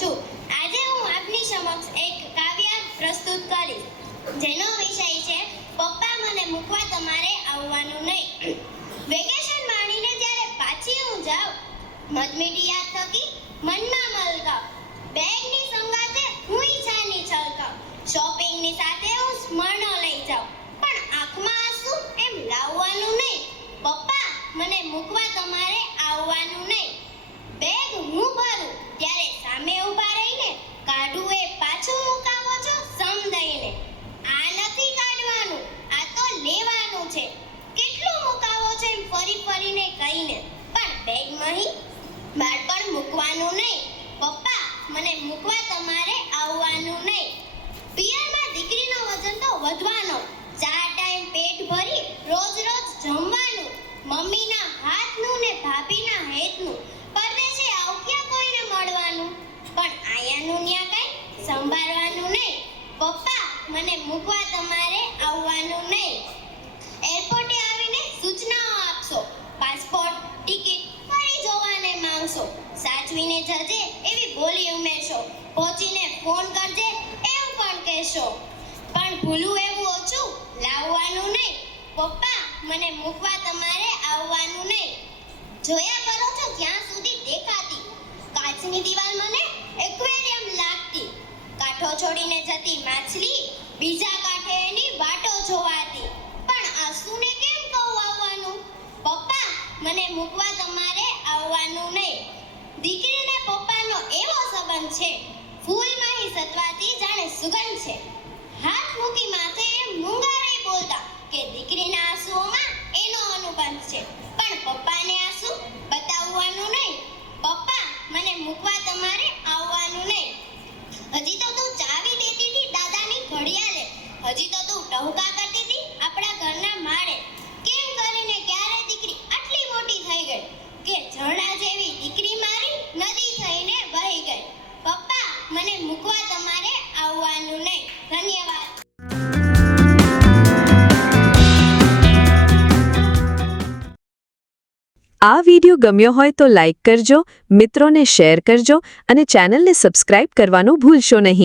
છું। આજે હું આપની સમક્ષ એક કાવ્ય પ્રસ્તુત કરીશ, જેનો વિષય છે પપ્પા મને મૂકવા તમારે આવવાનું નહીં। વેકેશન માણીને જ્યારે પાછી હું જાઉં, મધમીઠી યાદ થકી મનમાં મલકાવ, બેગની સંગાતે હું ઈચ્છાની છલકાવ, શોપિંગની સાથે હું સ્મરણો લઈ જાઉં, પણ આંખમાં આંસુ એમ લાવવાનું નહીં। પપ્પા મને મૂકવા તમારે આવવાનું નહીં। બેગ હું ભરું ત્યારે સામે ઊભા રહીને કાઢું એ પાછું મુકાવો છો સમ દઈને। આ નથી કાઢવાનું, આ તો લેવાનું છે, કેટલું મુકાવો છે એમ ફરી ફરીને કહીને, પણ બેગમાં બાળપણ મૂકવાનું નહીં। પપ્પા મને મૂકવા તમારે આવવાનું નહીં। પિયરમાં દીકરીનો વજન તો વધવાનો, 4 ટાઈમ પેટ ભરી રોજ રોજ જમવાનું, મમ્મીના હાથનું ને ભાભીના હેતનું, પરદેશે આવક્યા કોઈને મળવાનું, પણ આયાનું ન્યા કઈ સંભાળવાનું નહીં। પપ્પા મને મૂકવા તમારે આવવાનું નહીં। એરપોર્ટે આવીને સૂચનાઓ આપશો, પાસપોર્ટ ટિકિટ ફરી જોવાને માંગશો, સાચવીને જજે એવી બોલી ઉમેરશો, પહોંચીને ફોન કરજે એવું પણ કહેશો, પણ ભૂલું એવું ઓછું લાવવાનું નહીં। પપ્પા મને મૂકવા તમારે આવવાનું નહીં। જોયા કરો છો જ્યાં સુધી દેખાતી કાચની દિવાલ મને એક્વેરિયમ લાગતી, કાંઠો છોડીને જતી માછલી બીજા કાંઠે એની વાટો જોવાતી, પણ આંસુને કેમ કહું આવવાનું? પપ્પા મને મૂકવા તમારે આવવાનું નહીં। દીકરીને પપ્પાનો એવો સંબંધ છે, ફૂલમાંહી સતવાતી જાણે સુગંધ છે, હાથ મૂકી માથે એમ મૂંગારે બોલતા કે દીકરીના આંસુઓમાં એનો અનુબંધ છે, પણ પપ્પાને આંસુ બતાવવાનું નહીં। પપ્પા મને મૂકવા તમારે આવવાનું નહીં। હજી તો તું ચાવી દેતી હતી દાદાની ઘડિયાળે, હજી તો તું ટહુકા કરતી હતી આપણા ઘરના માળે, કેમ કરીને ક્યારે દીકરી આટલી મોટી થઈ ગઈ કે ઝરણા જેવી દીકરી મારી નદી થઈને વહી ગઈ। પપ્પા મને મૂકવા તમારે આવવાનું નહીં। ધન્યવાદ। આ વિડિયો ગમ્યો હોય તો લાઈક કરજો, મિત્રોને શેર કરજો અને ચેનલને સબસ્ક્રાઇબ કરવાનું ભૂલશો નહીં।